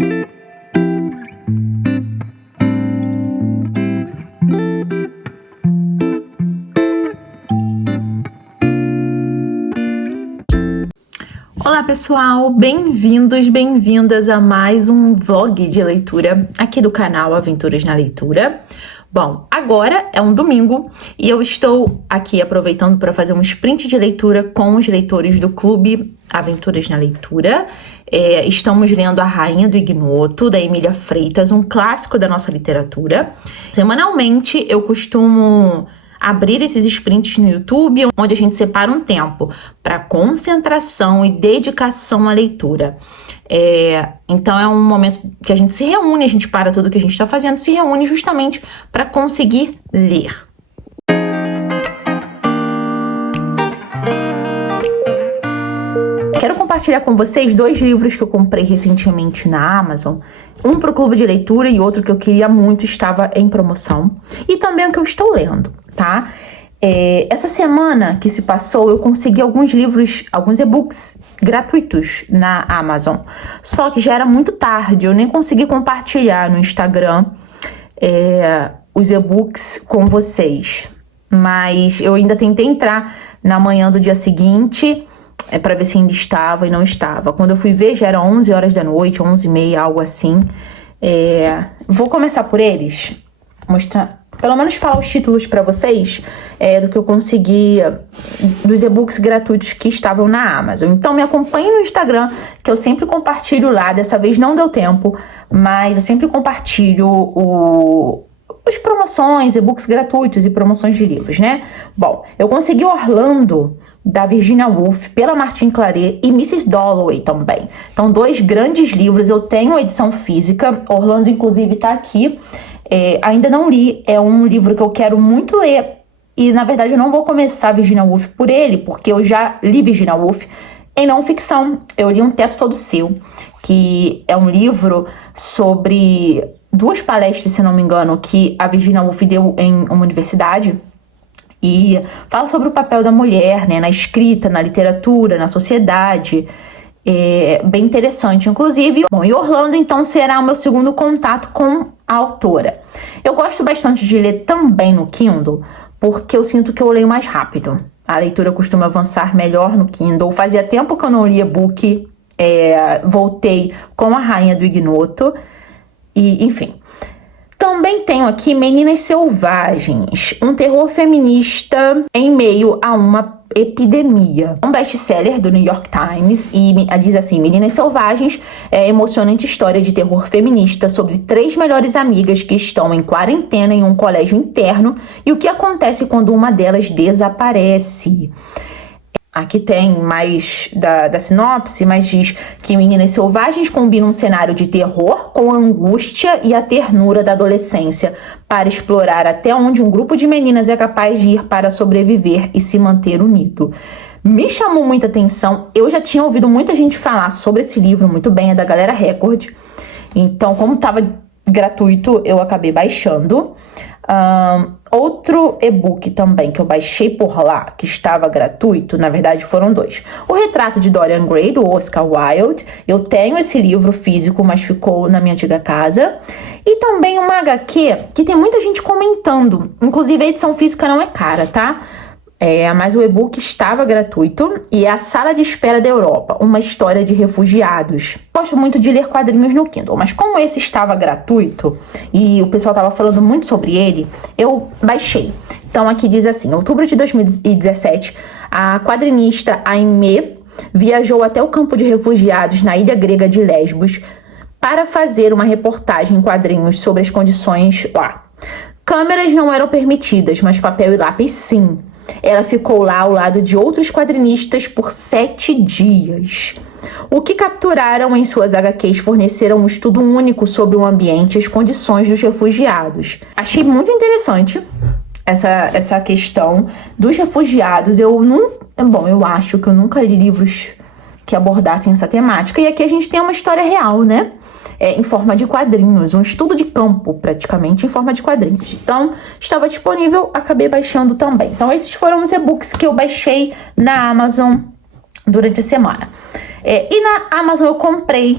Olá pessoal, bem-vindos, bem-vindas a mais um vlog de leitura aqui do canal Aventuras na Leitura. Bom, agora é um domingo e eu estou aqui aproveitando para fazer um sprint de leitura com os leitores do Clube Aventuras na Leitura. Estamos lendo A Rainha do Ignoto, da Emília Freitas, um clássico da nossa literatura. Semanalmente eu costumo abrir esses sprints no YouTube, onde a gente separa um tempo para concentração e dedicação à leitura. Então é um momento que a gente se reúne, a gente para tudo que a gente está fazendo, se reúne justamente para conseguir ler. Quero compartilhar com vocês 2 livros que eu comprei recentemente na Amazon. Um para o clube de leitura e outro que eu queria muito, estava em promoção. E também o que eu estou lendo, tá? Essa semana que se passou, eu consegui alguns livros, alguns e-books gratuitos na Amazon. Só que já era muito tarde, eu nem consegui compartilhar no Instagram os e-books com vocês. Mas eu ainda tentei entrar na manhã do dia seguinte para ver se ainda estava e não estava. Quando eu fui ver, já era 11 horas da noite, 11h30, algo assim. Vou começar por eles, mostrar, pelo menos falar os títulos para vocês do que eu consegui, dos e-books gratuitos que estavam na Amazon. Então me acompanhe no Instagram, que eu sempre compartilho lá. Dessa vez não deu tempo, mas eu sempre compartilho as promoções, e-books gratuitos e promoções de livros, né? Bom, eu consegui Orlando, da Virginia Woolf, pela Martin Claret, e Mrs. Dalloway também. Então, 2 grandes livros. Eu tenho a edição física, Orlando inclusive tá aqui. Ainda não li, é um livro que eu quero muito ler. E, na verdade, eu não vou começar Virginia Woolf por ele, porque eu já li Virginia Woolf em não ficção. Eu li Um Teto Todo Seu, que é um livro sobre 2 palestras, se não me engano, que a Virginia Woolf deu em uma universidade. E fala sobre o papel da mulher, né, na escrita, na literatura, na sociedade. Bem interessante, inclusive. Bom, e Orlando, então, será o meu segundo contato com a autora. Eu gosto bastante de ler também no Kindle, porque eu sinto que eu leio mais rápido. A leitura costuma avançar melhor no Kindle. Fazia tempo que eu não lia e-book. Voltei com A Rainha do Ignoto. E, enfim. Também tenho aqui Meninas Selvagens, um terror feminista em meio a uma epidemia. Um best-seller do New York Times e diz assim: Meninas Selvagens é emocionante história de terror feminista sobre 3 melhores amigas que estão em quarentena em um colégio interno e o que acontece quando uma delas desaparece. Aqui tem mais da sinopse, mas diz que Meninas Selvagens combinam um cenário de terror com a angústia e a ternura da adolescência para explorar até onde um grupo de meninas é capaz de ir para sobreviver e se manter unido. Me chamou muita atenção, eu já tinha ouvido muita gente falar sobre esse livro muito bem, é da Galera Record. Então, como estava gratuito, eu acabei baixando. Outro e-book também que eu baixei por lá, que estava gratuito, na verdade foram 2. O Retrato de Dorian Gray, do Oscar Wilde. Eu tenho esse livro físico, mas ficou na minha antiga casa. E também uma HQ que tem muita gente comentando. Inclusive a edição física não é cara, tá? Mas o e-book estava gratuito e é A Sala de Espera da Europa, uma história de refugiados. Gosto muito de ler quadrinhos no Kindle, mas como esse estava gratuito e o pessoal estava falando muito sobre ele, eu baixei. Então aqui diz assim: em outubro de 2017, a quadrinista Aimee viajou até o campo de refugiados na ilha grega de Lesbos para fazer uma reportagem em quadrinhos sobre as condições lá. Câmeras não eram permitidas, mas papel e lápis sim. Ela ficou lá ao lado de outros quadrinistas por 7 dias. O que capturaram em suas HQs forneceram um estudo único sobre o ambiente e as condições dos refugiados. Achei muito interessante essa questão dos refugiados. Eu acho que eu nunca li livros que abordassem essa temática. E aqui a gente tem uma história real, né? Em forma de quadrinhos, um estudo de campo, praticamente, em forma de quadrinhos. Então, estava disponível, acabei baixando também. Então, esses foram os e-books que eu baixei na Amazon durante a semana. E na Amazon eu comprei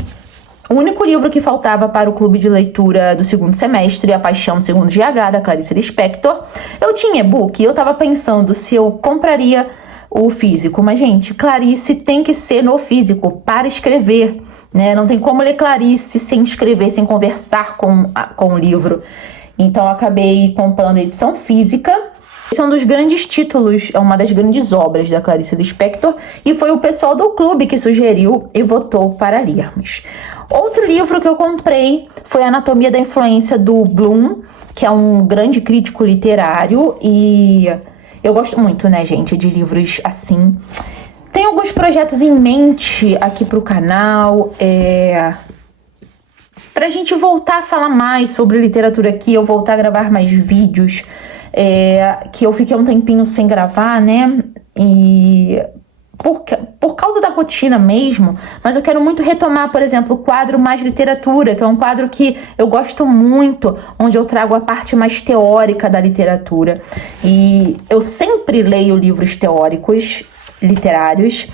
O único livro que faltava para o clube de leitura do segundo semestre, A Paixão Segundo GH, da Clarice Lispector. Eu tinha e-book e eu tava pensando se eu compraria o físico. Mas, gente, Clarice tem que ser no físico para escrever, né? Não tem como ler Clarice sem escrever, sem conversar com o livro. Então, eu acabei comprando a edição física. Esse é um dos grandes títulos, é uma das grandes obras da Clarice Lispector, e foi o pessoal do clube que sugeriu e votou para lermos. Outro livro que eu comprei foi Anatomia da Influência, do Bloom, que é um grande crítico literário, e eu gosto muito, né, gente, de livros assim. Tem alguns projetos em mente aqui pro canal, pra gente voltar a falar mais sobre literatura aqui, eu voltar a gravar mais vídeos, que eu fiquei um tempinho sem gravar, né, e por causa da rotina mesmo, mas eu quero muito retomar, por exemplo, o quadro Mais Literatura, que é um quadro que eu gosto muito, onde eu trago a parte mais teórica da literatura, e eu sempre leio livros teóricos, literários,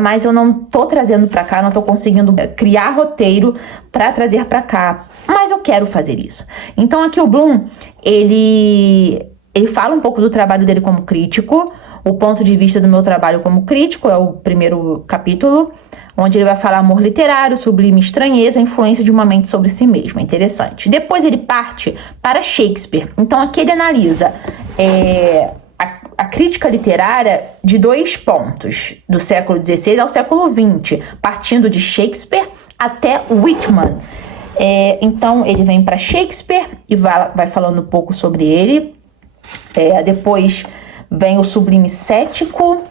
mas eu não tô trazendo pra cá, não tô conseguindo criar roteiro pra trazer pra cá, mas eu quero fazer isso. Então aqui o Bloom, ele fala um pouco do trabalho dele como crítico, o ponto de vista do meu trabalho como crítico, é o primeiro capítulo, onde ele vai falar amor literário, sublime estranheza, influência de uma mente sobre si mesma. Interessante. Depois ele parte para Shakespeare. Então aqui ele analisa a crítica literária de 2 pontos, do século XVI ao século XX, partindo de Shakespeare até Whitman. Então ele vem para Shakespeare e vai falando um pouco sobre ele. Depois vem o Sublime Cético,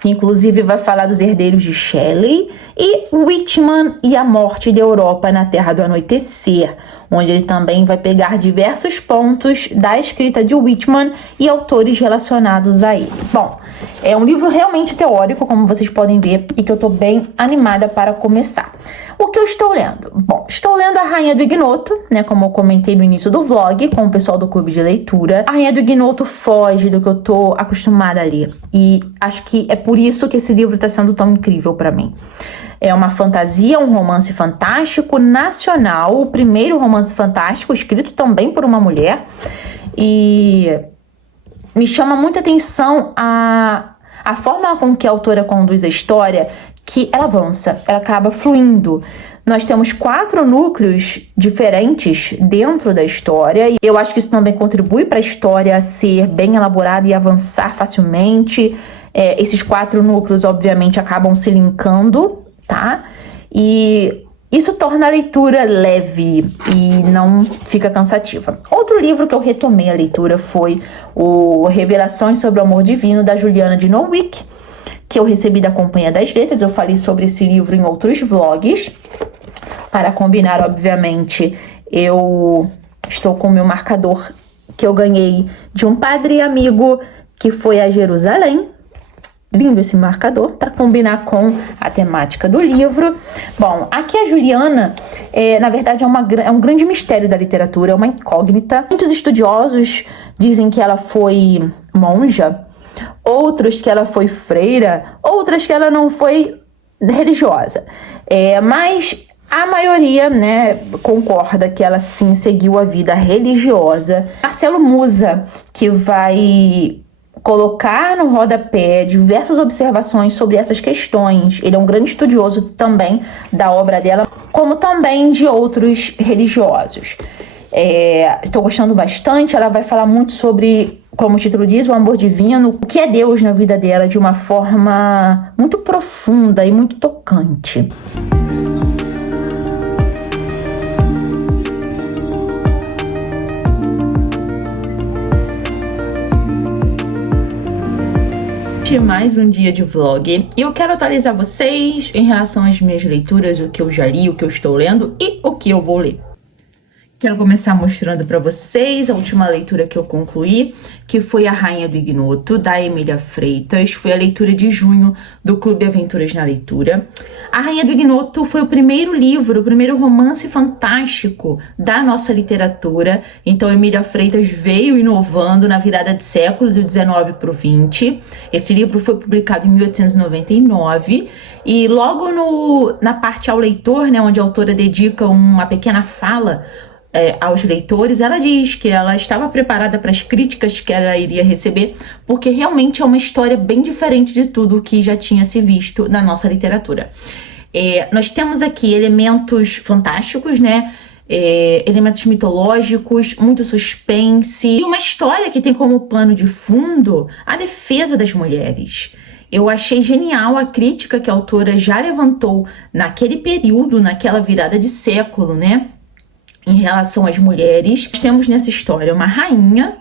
que inclusive vai falar dos herdeiros de Shelley, e Whitman e a morte da Europa na Terra do Anoitecer, onde ele também vai pegar diversos pontos da escrita de Whitman e autores relacionados a ele. Bom, é um livro realmente teórico, como vocês podem ver, e que eu tô bem animada para começar. O que eu estou lendo? Bom, estou lendo A Rainha do Ignoto, né, como eu comentei no início do vlog, com o pessoal do clube de leitura. A Rainha do Ignoto foge do que eu tô acostumada a ler, e acho que é por isso que esse livro tá sendo tão incrível para mim. É uma fantasia, um romance fantástico nacional, o primeiro romance fantástico, escrito também por uma mulher, e me chama muita atenção a forma com que a autora conduz a história, que ela avança, ela acaba fluindo. Nós temos 4 núcleos diferentes dentro da história, e eu acho que isso também contribui para a história ser bem elaborada e avançar facilmente. Esses 4 núcleos, obviamente, acabam se linkando, tá? E isso torna a leitura leve e não fica cansativa. Outro livro que eu retomei a leitura foi o Revelações sobre o Amor Divino, da Juliana de Nowick, que eu recebi da Companhia das Letras. Eu falei sobre esse livro em outros vlogs. Para combinar, obviamente, eu estou com o meu marcador que eu ganhei de um padre amigo que foi a Jerusalém. Lindo esse marcador, para combinar com a temática do livro. Bom, aqui a Juliana, na verdade, é um grande mistério da literatura, é uma incógnita. Muitos estudiosos dizem que ela foi monja, outros que ela foi freira, outras que ela não foi religiosa. Mas a maioria, né, concorda que ela sim seguiu a vida religiosa. Marcelo Musa, que vai colocar no rodapé diversas observações sobre essas questões. Ele é um grande estudioso também da obra dela, como também de outros religiosos. Estou gostando bastante. Ela vai falar muito sobre, como o título diz, o amor divino, o que é Deus na vida dela, de uma forma muito profunda e muito tocante. Mais um dia de vlog, e eu quero atualizar vocês em relação às minhas leituras, o que eu já li, o que eu estou lendo e o que eu vou ler. Quero começar mostrando para vocês a última leitura que eu concluí, que foi A Rainha do Ignoto, da Emília Freitas. Foi a leitura de junho do Clube Aventuras na Leitura. A Rainha do Ignoto foi o primeiro livro, o primeiro romance fantástico da nossa literatura. Então, Emília Freitas veio inovando na virada de século, do 19 para o 20. Esse livro foi publicado em 1899 e logo na parte ao leitor, né, onde a autora dedica uma pequena fala aos leitores, ela diz que ela estava preparada para as críticas que ela iria receber, porque realmente é uma história bem diferente de tudo que já tinha se visto na nossa literatura. Nós temos aqui elementos fantásticos, né? Elementos mitológicos, muito suspense, e uma história que tem como pano de fundo a defesa das mulheres. Eu achei genial a crítica que a autora já levantou naquele período, naquela virada de século, né? Em relação às mulheres. Nós temos nessa história uma rainha,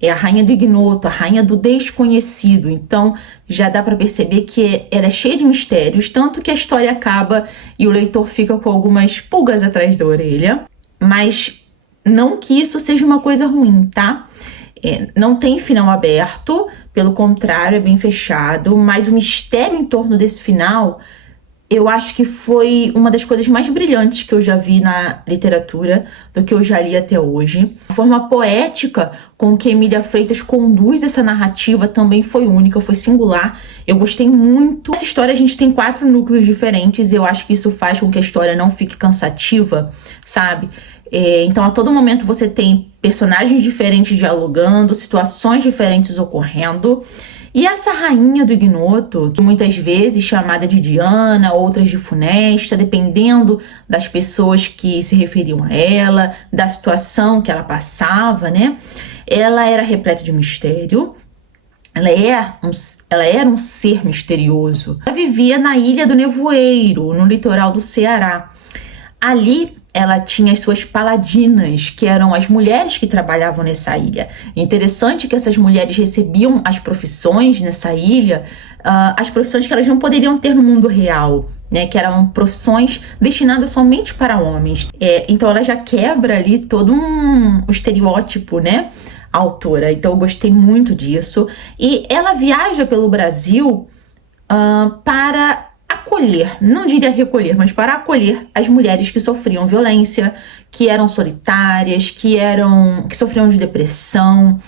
a rainha do ignoto, a rainha do desconhecido. Então já dá para perceber que ela é cheia de mistérios, tanto que a história acaba e o leitor fica com algumas pulgas atrás da orelha. Mas não que isso seja uma coisa ruim, tá? Não tem final aberto, pelo contrário, é bem fechado, mas o mistério em torno desse final, eu acho que foi uma das coisas mais brilhantes que eu já vi na literatura, do que eu já li até hoje. A forma poética com que Emília Freitas conduz essa narrativa também foi única, foi singular. Eu gostei muito. Nessa história a gente tem 4 núcleos diferentes e eu acho que isso faz com que a história não fique cansativa, sabe? Então a todo momento você tem personagens diferentes dialogando, situações diferentes ocorrendo. E essa rainha do ignoto, que muitas vezes chamada de Diana, outras de Funesta, dependendo das pessoas que se referiam a ela, da situação que ela passava, né? Ela era repleta de mistério. Ela era um ser misterioso. Ela vivia na Ilha do Nevoeiro, no litoral do Ceará. Ali ela tinha as suas paladinas, que eram as mulheres que trabalhavam nessa ilha. Interessante que essas mulheres recebiam as profissões nessa ilha, as profissões que elas não poderiam ter no mundo real, né? Que eram profissões destinadas somente para homens. Então ela já quebra ali todo um estereótipo, né? A autora. Então eu gostei muito disso. E ela viaja pelo Brasil para acolher, não diria recolher, mas para acolher as mulheres que sofriam violência, que eram solitárias, que sofriam de depressão.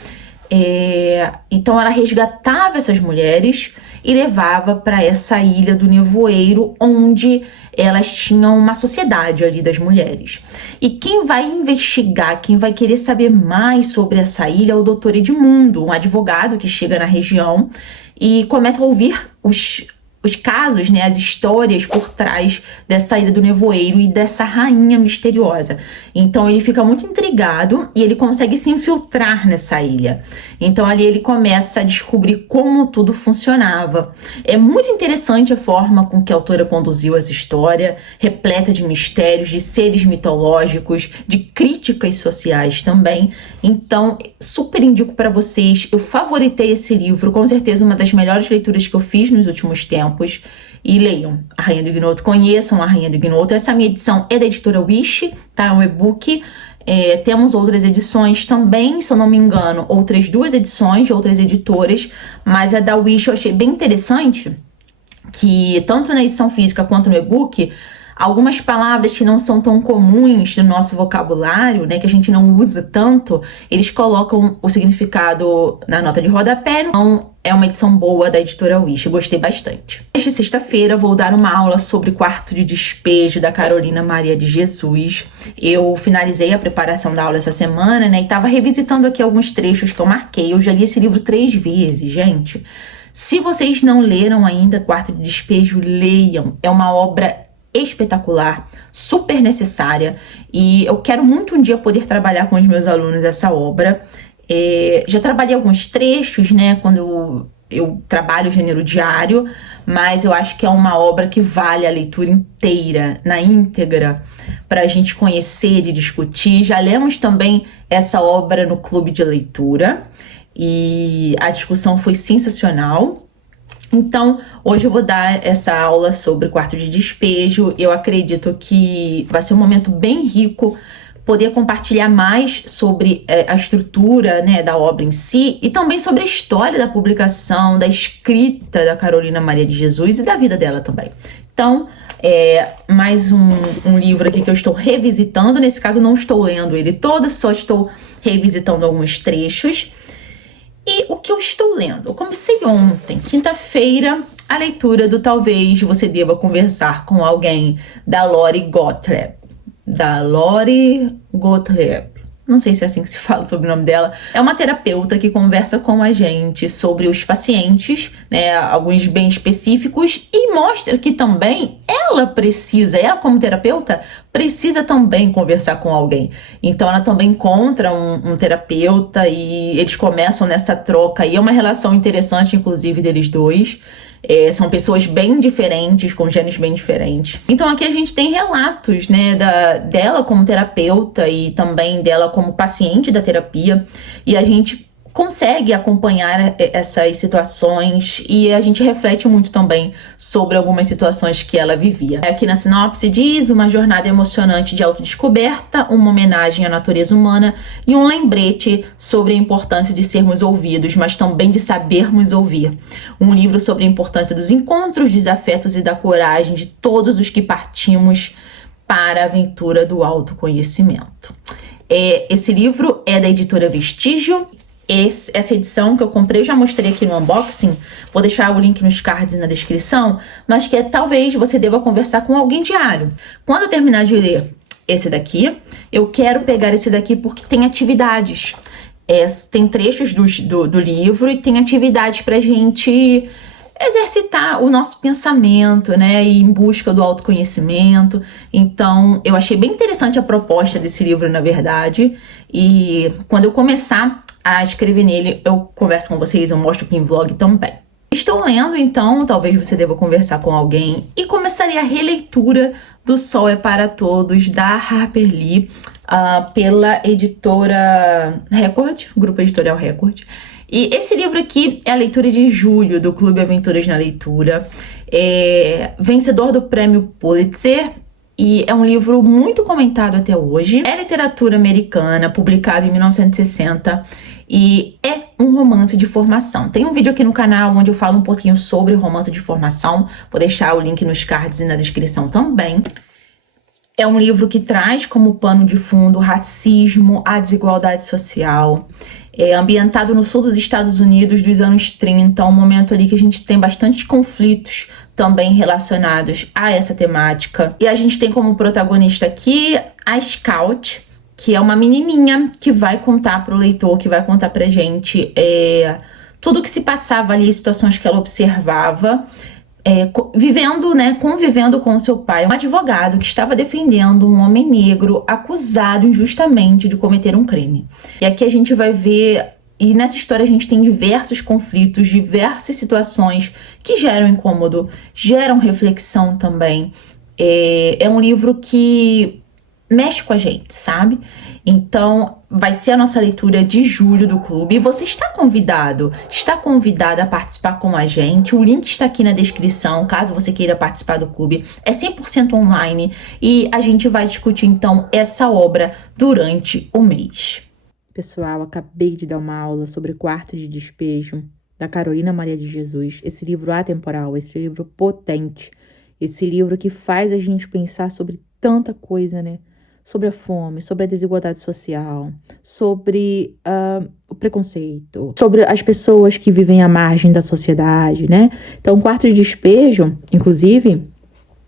Então ela resgatava essas mulheres e levava para essa ilha do Nevoeiro, onde elas tinham uma sociedade ali das mulheres. E quem vai investigar, quem vai querer saber mais sobre essa ilha é o Dr. Edmundo, um advogado que chega na região e começa a ouvir os casos, né, as histórias por trás dessa ilha do nevoeiro e dessa rainha misteriosa. Então ele fica muito intrigado e ele consegue se infiltrar nessa ilha. Então ali ele começa a descobrir como tudo funcionava. É muito interessante a forma com que a autora conduziu essa história, repleta de mistérios, de seres mitológicos, de críticas sociais também. Então super indico para vocês. Eu favoritei esse livro, com certeza uma das melhores leituras que eu fiz nos últimos tempos. E leiam A Rainha do Ignoto, conheçam A Rainha do Ignoto. Essa minha edição é da editora Wish, tá? É um e-book. Temos outras edições também, se eu não me engano, outras 2 edições de outras editoras, mas a da Wish eu achei bem interessante, que tanto na edição física quanto no e-book, algumas palavras que não são tão comuns no nosso vocabulário, né, que a gente não usa tanto, eles colocam o significado na nota de rodapé. Então, é uma edição boa da editora Wish, eu gostei bastante. Esta sexta-feira vou dar uma aula sobre Quarto de Despejo, da Carolina Maria de Jesus. Eu finalizei a preparação da aula essa semana, né, e tava revisitando aqui alguns trechos que eu marquei. Eu já li esse livro 3 vezes, gente. Se vocês não leram ainda Quarto de Despejo, leiam. É uma obra espetacular, super necessária, e eu quero muito um dia poder trabalhar com os meus alunos essa obra. Já trabalhei alguns trechos, né, quando eu trabalho o gênero diário, mas eu acho que é uma obra que vale a leitura inteira, na íntegra, para a gente conhecer e discutir. Já lemos também essa obra no clube de leitura e a discussão foi sensacional. Então, hoje eu vou dar essa aula sobre Quarto de Despejo. Eu acredito que vai ser um momento bem rico poder compartilhar mais sobre a estrutura, né, da obra em si e também sobre a história da publicação, da escrita da Carolina Maria de Jesus e da vida dela também. Então, mais um livro aqui que eu estou revisitando. Nesse caso, não estou lendo ele todo, só estou revisitando alguns trechos. E o que eu estou lendo? Eu comecei ontem, quinta-feira, a leitura do Talvez Você Deva Conversar com Alguém, da Lori Gottlieb. Não sei se é assim que se fala sobre o nome dela. É uma terapeuta que conversa com a gente sobre os pacientes, né, alguns bem específicos, e mostra que também ela como terapeuta, precisa também conversar com alguém. Então ela também encontra um terapeuta e eles começam nessa troca. E é uma relação interessante, inclusive, deles dois. São pessoas bem diferentes, com gêneros bem diferentes. Então aqui a gente tem relatos, né, dela como terapeuta e também dela como paciente da terapia. E a gente consegue acompanhar essas situações e a gente reflete muito também sobre algumas situações que ela vivia. Aqui na sinopse diz: uma jornada emocionante de autodescoberta, uma homenagem à natureza humana e um lembrete sobre a importância de sermos ouvidos, mas também de sabermos ouvir. Um livro sobre a importância dos encontros, dos afetos e da coragem de todos os que partimos para a aventura do autoconhecimento. Esse livro é da editora Vestígio. Essa edição que eu comprei, eu já mostrei aqui no unboxing, vou deixar o link nos cards e na descrição, mas que talvez você deva conversar com alguém diário. Quando eu terminar de ler esse daqui, eu quero pegar esse daqui porque tem atividades. Tem trechos do livro e tem atividades pra gente exercitar o nosso pensamento, né, e em busca do autoconhecimento. Então, eu achei bem interessante a proposta desse livro, na verdade, e quando eu começar a escrever nele, eu converso com vocês, eu mostro aqui em vlog também. Estou lendo, então, talvez você deva conversar com alguém, e começaria a releitura do Sol é para Todos, da Harper Lee, pela editora Record, Grupo Editorial Record. E esse livro aqui é a leitura de julho do Clube Aventuras na Leitura, vencedor do prêmio Pulitzer, e é um livro muito comentado até hoje. É literatura americana, publicado em 1960, e é um romance de formação. Tem um vídeo aqui no canal onde eu falo um pouquinho sobre romance de formação, vou deixar o link nos cards e na descrição também. É um livro que traz como pano de fundo o racismo, a desigualdade social. É ambientado no sul dos Estados Unidos dos anos 30, um momento ali que a gente tem bastante conflitos também relacionados a essa temática. E a gente tem como protagonista aqui a Scout, que é uma menininha que vai contar pro leitor, que vai contar pra gente tudo o que se passava ali, situações que ela observava, convivendo com seu pai, um advogado que estava defendendo um homem negro acusado injustamente de cometer um crime. E aqui a gente vai ver, e nessa história a gente tem diversos conflitos, diversas situações que geram incômodo, geram reflexão também. É um livro que mexe com a gente, sabe? Então, vai ser a nossa leitura de julho do clube. E você está convidada a participar com a gente. O link está aqui na descrição, caso você queira participar do clube. É 100% online e a gente vai discutir, então, essa obra durante o mês. Pessoal, acabei de dar uma aula sobre Quarto de Despejo, da Carolina Maria de Jesus. Esse livro atemporal, esse livro potente, esse livro que faz a gente pensar sobre tanta coisa, né? Sobre a fome, sobre a desigualdade social, sobre o preconceito, sobre as pessoas que vivem à margem da sociedade, né? Então, Quarto de Despejo, inclusive,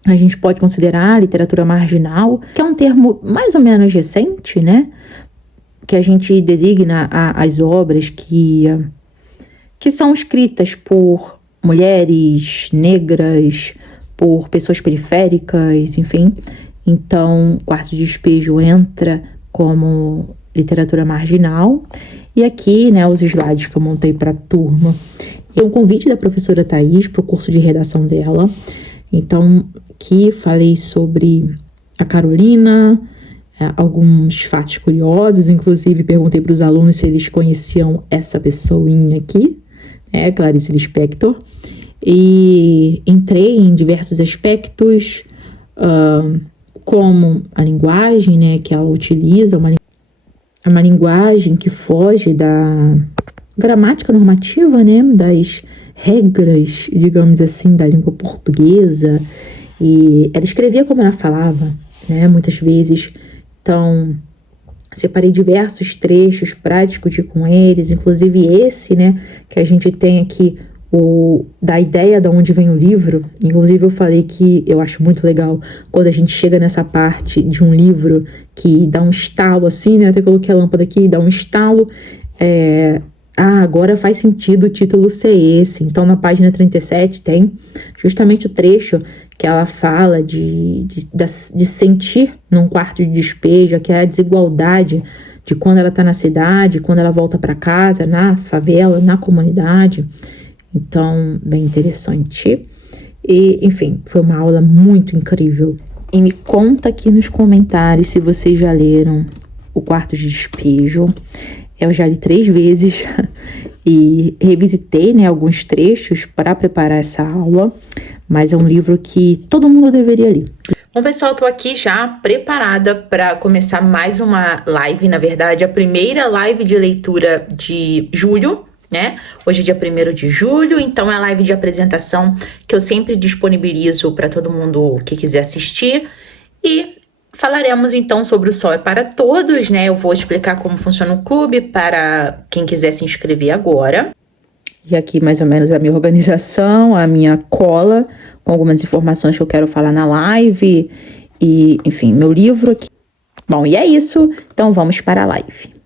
a gente pode considerar literatura marginal, que é um termo mais ou menos recente, né? Que a gente designa as obras que são escritas por mulheres negras, por pessoas periféricas, enfim. Então, Quarto de Despejo entra como literatura marginal. E aqui, né, os slides que eu montei para a turma. É um convite da professora Thaís para o curso de redação dela. Então, aqui falei sobre a Carolina, alguns fatos curiosos. Inclusive, perguntei para os alunos se eles conheciam essa pessoinha aqui, Clarice Lispector. E entrei em diversos aspectos, como a linguagem, né, que ela utiliza, é uma linguagem que foge da gramática normativa, né, das regras, digamos assim, da língua portuguesa. E ela escrevia como ela falava, né, muitas vezes. Então, separei diversos trechos para discutir com eles, inclusive esse, né, que a gente tem aqui, da ideia de onde vem o livro. Inclusive eu falei que eu acho muito legal quando a gente chega nessa parte de um livro que dá um estalo assim, né, até coloquei a lâmpada aqui, dá um estalo, agora faz sentido o título ser esse. Então na página 37 tem justamente o trecho que ela fala de sentir num quarto de despejo, que é a desigualdade de quando ela está na cidade, quando ela volta para casa, na favela, na comunidade. Então, bem interessante. E, enfim, foi uma aula muito incrível. E me conta aqui nos comentários se vocês já leram O Quarto de Despejo. Eu já li 3 vezes e revisitei, né, alguns trechos para preparar essa aula, mas é um livro que todo mundo deveria ler. Bom, pessoal, tô aqui já preparada para começar mais uma live, na verdade, a primeira live de leitura de julho, né? Hoje é dia 1º de julho, então é a live de apresentação que eu sempre disponibilizo para todo mundo que quiser assistir. E falaremos então sobre o Sol é para Todos, né? Eu vou explicar como funciona o clube para quem quiser se inscrever agora. E aqui mais ou menos a minha organização, a minha cola, com algumas informações que eu quero falar na live. E, enfim, meu livro aqui. Bom, e é isso. Então vamos para a live.